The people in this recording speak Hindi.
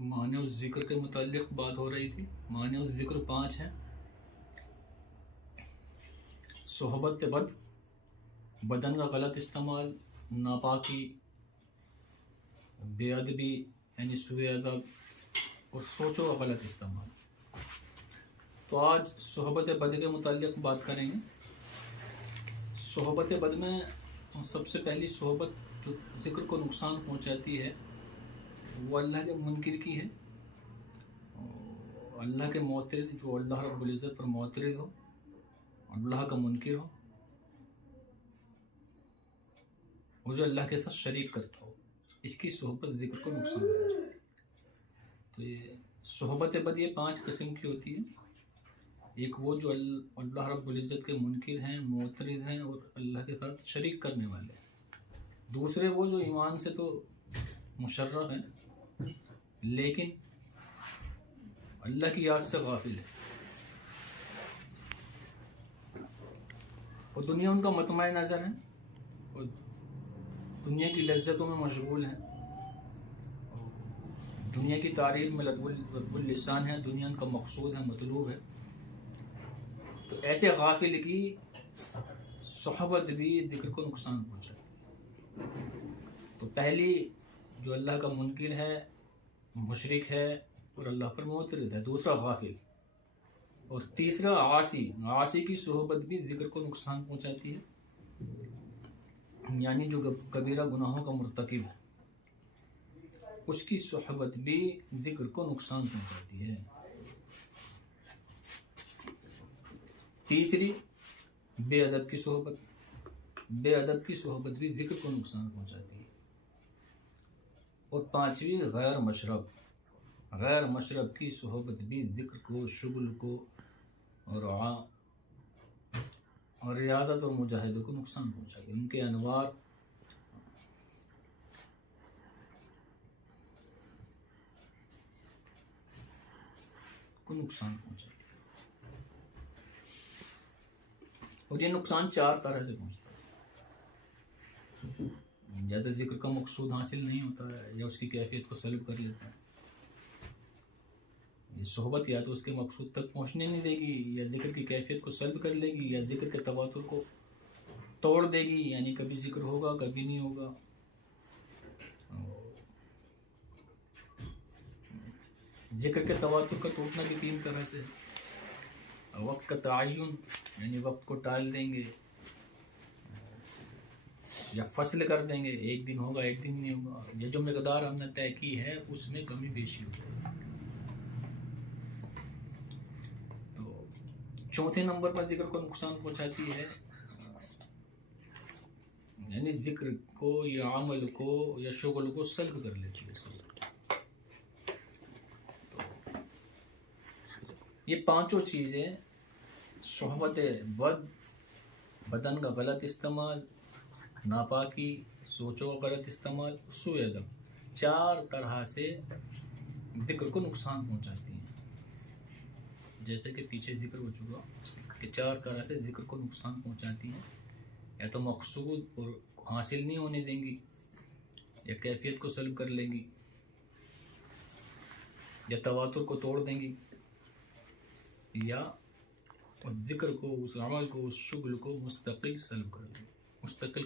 माने ज़िक्र के मुताल्लिक़ बात हो रही थी। माने ज़िक्र 5 हैं। सोहबत बद, बदन का गलत इस्तेमाल, नापाकी, बेअदबी यानी सुए अदब और सोचो का गलत इस्तेमाल। तो आज सोहबत बद के मुताल्लिक़ बात करेंगे। सोहबत बद में सबसे पहली सोहबत जो ज़िक्र को नुकसान पहुँचाती है वो अल्लाह के मुनकिर की है। अल्लाह के मोतरिद, जो अल्लाह रब्बुल इज़्ज़त पर मोतरिद हो, अल्लाह का मुनकिर हो, वो जो अल्लाह के साथ शरीक करता हो, इसकी सोहबत ज़िक्र को नुकसान पहुँचाती है। तो ये सोहबत बद ये 5 किस्म की होती है। एक वो जो अल्लाह रब्बुल इज़्ज़त के मुनकिर हैं, मोतरिद हैं और अल्लाह के साथ शरीक करने वाले हैं। दूसरे वो जो ईमान से तो मुशर्रफ हैं लेकिन अल्लाह की याद से गाफिल है और दुनिया उनका मतमाए नज़र है और दुनिया की लज्जतों में मशगूल हैं, दुनिया की तारीफ में लतबुल लिसान है, दुनिया उनका मकसूद है, मतलूब है। तो ऐसे गाफिल की सोहबत भी ज़िक्र को नुकसान पहुँचाती है। तो पहली जो अल्लाह का मुनकिर है, मुशरिक है और अल्लाह पर मोतरिद है। दूसरा गाफिल और तीसरा आसी की सोहबत भी ज़िक्र को नुकसान पहुँचाती है, यानी जो कबीरा गुनाहों का मुर्तकिब है उसकी सोहबत भी ज़िक्र को नुकसान पहुँचाती है। तीसरी बेअदब की सोहबत, बेअदब की सोहबत भी ज़िक्र को नुकसान पहुँचाती है। और पांचवी गैर मशरब की सोहबत भी ज़िक्र को, शुगल को और रियादत और मुजाहिदे को नुकसान पहुँचाती है। उनके अनवार को नुकसान पहुँचाती है। और ये नुकसान 4 तरह से पहुँचता है। या तो ज़िक्र का मकसूद हासिल नहीं होता है, या उसकी कैफियत को सल्ब कर लेता है। ये सोहबत या तो उसके मकसूद तक पहुँचने नहीं देगी, या ज़िक्र की कैफियत को सल्ब कर लेगी, या ज़िक्र के तवातुर को तोड़ देगी, यानी कभी ज़िक्र होगा कभी नहीं होगा। ज़िक्र के तवातुर का टूटना भी 3 तरह से है। वक्त का तयन यानी वक्त को टाल देंगे या फसल कर देंगे, एक दिन होगा एक दिन नहीं होगा, ये जो मकदार हमने तय की है उसमें कमी बेशी हो जाएगी। तो चौथे नंबर पर ज़िक्र को नुकसान पहुँचाती है, यानी ज़िक्र को या अमल को या शुगल को सल्ब कर लेती है। ये पांचों चीज़ें सोहबत बद, बदन का गलत इस्तेमाल, नापाकी, सोचो का गलत इस्तेमाल, सुए अदब, 4 तरह से ज़िक्र को नुकसान पहुंचाती हैं। जैसे कि पीछे जिक्र हो चुका कि 4 तरह से ज़िक्र को नुकसान पहुंचाती हैं। या तो मकसूद और हासिल नहीं होने देंगी, या कैफियत को सल्ब कर लेंगी, या तवातुर को तोड़ देंगी, या उस ज़िक्र को, उस अमल को, उस शुगल को मुस्तकिल सल्ब कर देंगी, मुस्तकिल